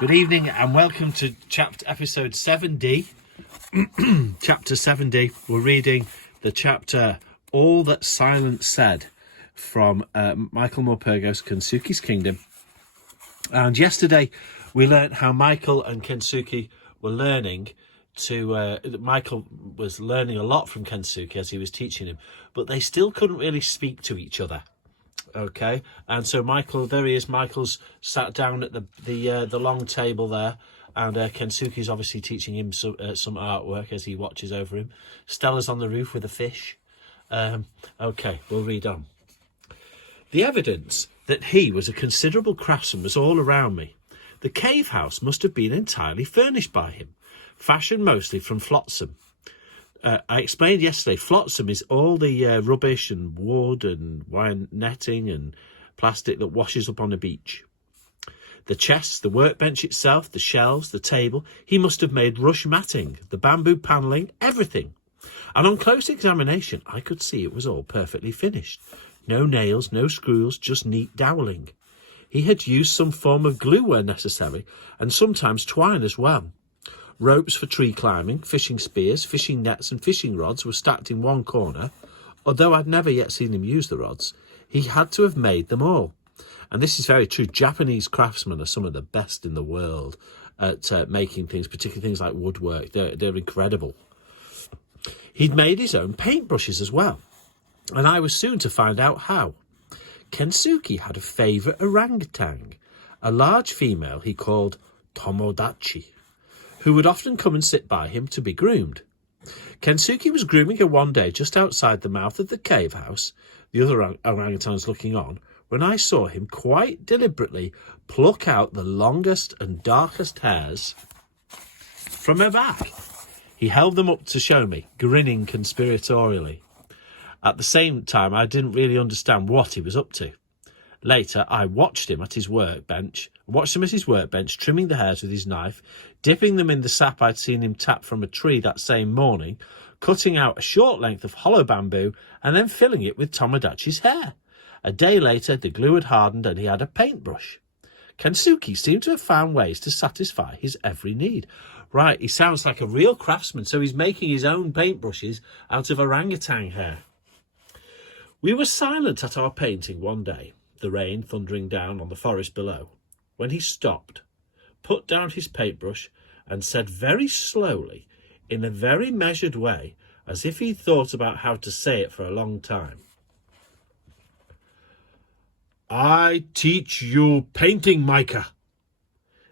Good evening and welcome to episode 7D. Chapter 7D. We're reading the chapter All That Silence Said from Michael Morpurgo's Kensuke's Kingdom. And yesterday we learnt how Michael and Kensuke were learning to... Michael was learning a lot from Kensuke as he was teaching him, but they still couldn't really speak to each other. Okay, and so Michael, there he is. Michael's sat down at the long table there, and Kensuke's obviously teaching him some artwork as he watches over him. Stella's on the roof with a fish. Okay, we'll read on. The evidence that he was a considerable craftsman was all around me. The cave house must have been entirely furnished by him, fashioned mostly from flotsam. I explained yesterday, flotsam is all the rubbish and wood and wire netting and plastic that washes up on a beach. The chests, the workbench itself, the shelves, the table, he must have made rush matting, the bamboo panelling, everything. And on close examination, I could see it was all perfectly finished. No nails, no screws, just neat doweling. He had used some form of glue where necessary, and sometimes twine as well. Ropes for tree climbing, fishing spears, fishing nets and fishing rods were stacked in one corner. Although I'd never yet seen him use the rods, he had to have made them all. And this is very true. Japanese craftsmen are some of the best in the world at making things, particularly things like woodwork. They're incredible. He'd made his own paintbrushes as well, and I was soon to find out how. Kensuke had a favourite orangutan, a large female he called Tomodachi, who would often come and sit by him to be groomed. Kensuke was grooming her one day just outside the mouth of the cave house, the other orangutans looking on, when I saw him quite deliberately pluck out the longest and darkest hairs from her back. He held them up to show me, grinning conspiratorially. At the same time, I didn't really understand what he was up to. Later, I watched him at his workbench, trimming the hairs with his knife, dipping them in the sap I'd seen him tap from a tree that same morning, cutting out a short length of hollow bamboo, and then filling it with Tomodachi's hair. A day later, the glue had hardened and he had a paintbrush. Kensuke seemed to have found ways to satisfy his every need. Right, he sounds like a real craftsman, so he's making his own paintbrushes out of orangutan hair. We were silent at our painting one day, the rain thundering down on the forest below, when he stopped, put down his paintbrush, and said very slowly, in a very measured way, as if he'd thought about how to say it for a long time, "I teach you painting, Micah."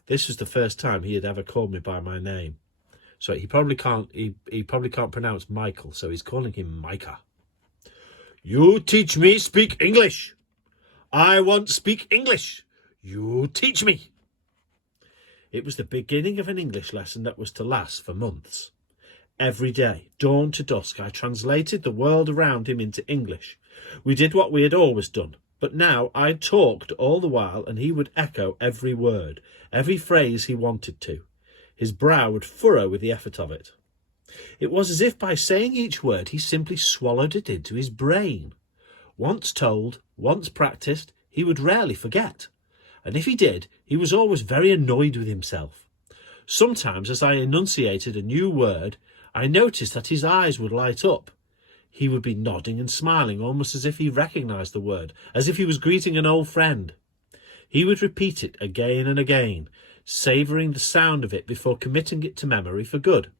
This was the first time he had ever called me by my name. So he probably can't pronounce Michael, so he's calling him Micah. "You teach me speak English. I want speak English. You teach me." It was the beginning of an English lesson that was to last for months. Every day, dawn to dusk, I translated the world around him into English. We did what we had always done, but now I talked all the while and he would echo every word, every phrase he wanted to. His brow would furrow with the effort of it. It was as if by saying each word he simply swallowed it into his brain. Once told, once practised, he would rarely forget. And if he did, he was always very annoyed with himself. Sometimes, as I enunciated a new word, I noticed that his eyes would light up. He would be nodding and smiling, almost as if he recognised the word, as if he was greeting an old friend. He would repeat it again and again, savouring the sound of it before committing it to memory for good.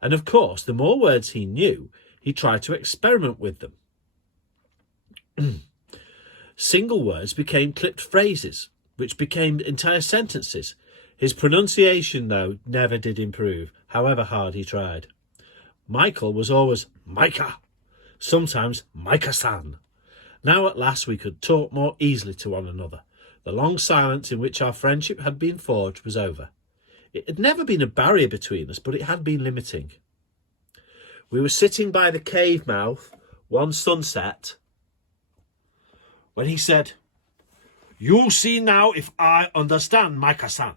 And of course, the more words he knew, he tried to experiment with them. Single words became clipped phrases, which became entire sentences. His pronunciation, though, never did improve, however hard he tried. Michael was always Micah, sometimes Micah-san. Now at last we could talk more easily to one another. The long silence in which our friendship had been forged was over. It had never been a barrier between us, but it had been limiting. We were sitting by the cave mouth one sunset when he said, "You see now if I understand, Micah-san.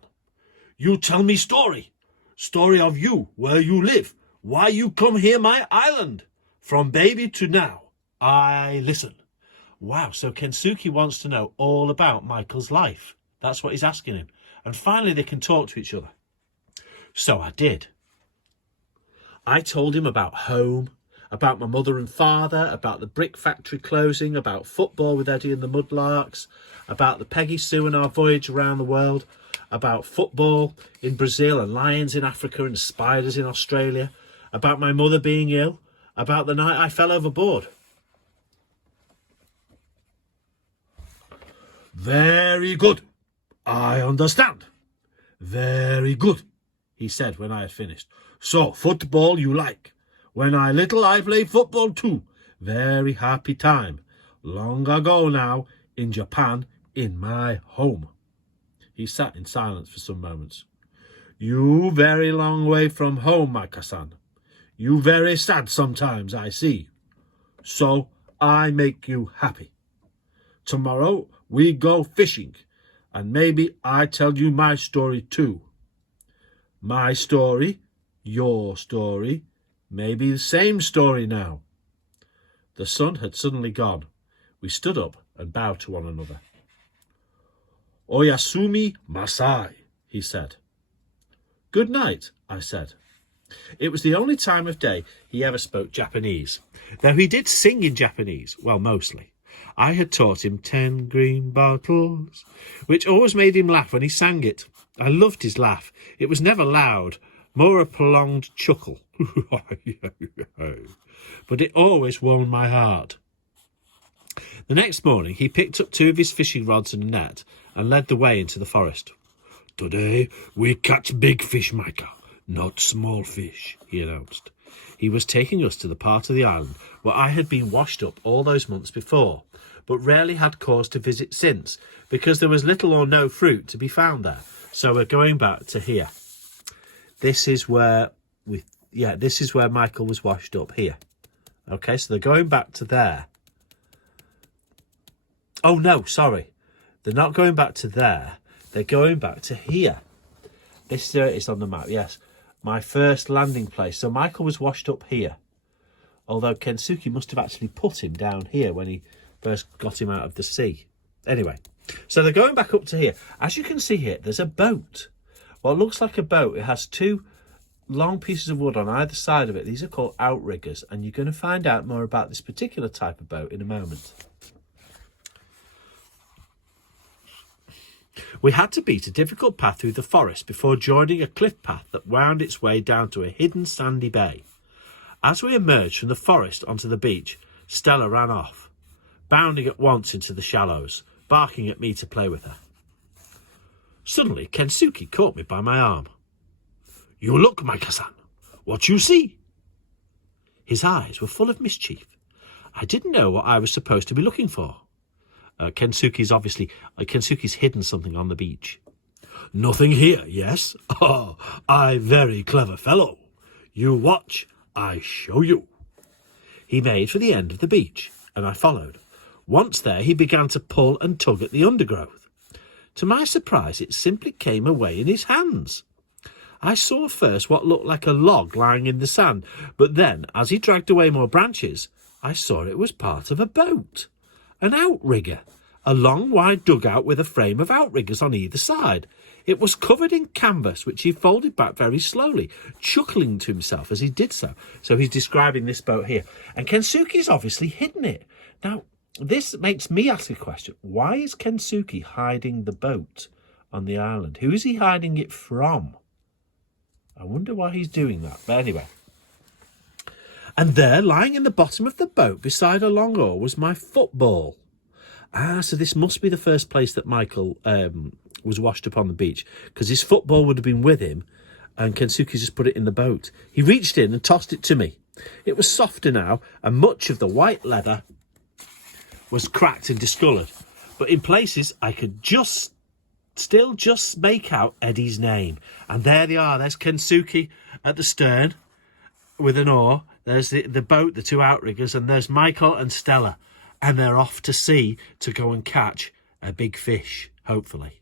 You tell me story of you, where you live, why you come here my island, from baby to now. I listen." Wow, so Kensuke wants to know all about Michael's life. That's what he's asking him. And finally they can talk to each other. So I did. I told him about home, about my mother and father, about the brick factory closing, about football with Eddie and the Mudlarks, about the Peggy Sue and our voyage around the world, about football in Brazil and lions in Africa and spiders in Australia, about my mother being ill, about the night I fell overboard. Very good. I understand. Very good, he said when I had finished. So, football you like. When I little, I played football too. Very happy time. Long ago now, in Japan, in my home. He sat in silence for some moments. You very long way from home, Maka-san. You very sad sometimes, I see. So, I make you happy. Tomorrow, we go fishing, and maybe I tell you my story too. My story, your story, maybe the same story now. The sun had suddenly gone. We stood up and bowed to one another. Oyasumi Masai, he said. Good night, I said. It was the only time of day he ever spoke Japanese, though he did sing in Japanese, well, mostly. I had taught him 10 green bottles, which always made him laugh when he sang it. I loved his laugh. It was never loud, more a prolonged chuckle. But it always warmed my heart. The next morning he picked up 2 of his fishing rods and a net and led the way into the forest. Today we catch big fish, Micah, not small fish, he announced. He was taking us to the part of the island where I had been washed up all those months before, but rarely had cause to visit since, because there was little or no fruit to be found there. So we're going back to here. This is where Michael was washed up here. Okay, so they're going back to there. Oh no, sorry. They're not going back to there. They're going back to here. This is on the map, yes. My first landing place. So Michael was washed up here. Although Kensuke must have actually put him down here when he first got him out of the sea. Anyway, so they're going back up to here. As you can see here, there's a boat. What looks like a boat. It has 2 long pieces of wood on either side of it. These are called outriggers, and you're going to find out more about this particular type of boat in a moment. We had to beat a difficult path through the forest before joining a cliff path that wound its way down to a hidden sandy bay. As we emerged from the forest onto the beach, Stella ran off, bounding at once into the shallows, barking at me to play with her. Suddenly, Kensuke caught me by my arm. You look, Micah-san. What you see? His eyes were full of mischief. I didn't know what I was supposed to be looking for. Kensuke's hidden something on the beach. Nothing here, yes? Oh, I very clever fellow. You watch, I show you. He made for the end of the beach, and I followed. Once there, he began to pull and tug at the undergrowth. To my surprise, it simply came away in his hands. I saw first what looked like a log lying in the sand, but then, as he dragged away more branches, I saw it was part of a boat. An outrigger, a long wide dugout with a frame of outriggers on either side. It was covered in canvas, which he folded back very slowly, chuckling to himself as he did so. So he's describing this boat here. And Kensuke's obviously hidden it. Now, this makes me ask a question. Why is Kensuke hiding the boat on the island? Who is he hiding it from? I wonder why he's doing that. But anyway. And there, lying in the bottom of the boat beside a long oar, was my football. So this must be the first place that Michael was washed up on the beach, because his football would have been with him, and Kensuke just put it in the boat. He reached in and tossed it to me. It was softer now, and much of the white leather was cracked and discoloured. But in places, I could still just make out Eddie's name. And there they are. There's Kensuke at the stern with an oar. There's the boat, the 2 outriggers, and there's Michael and Stella. And they're off to sea to go and catch a big fish, hopefully.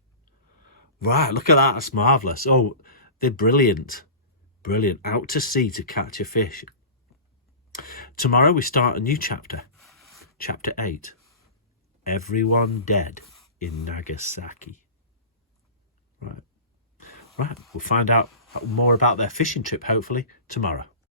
Right, look at that. That's marvellous. Oh, they're brilliant. Brilliant. Out to sea to catch a fish. Tomorrow we start a new chapter. Chapter 8. Everyone dead in Nagasaki. Right, we'll find out more about their fishing trip hopefully tomorrow.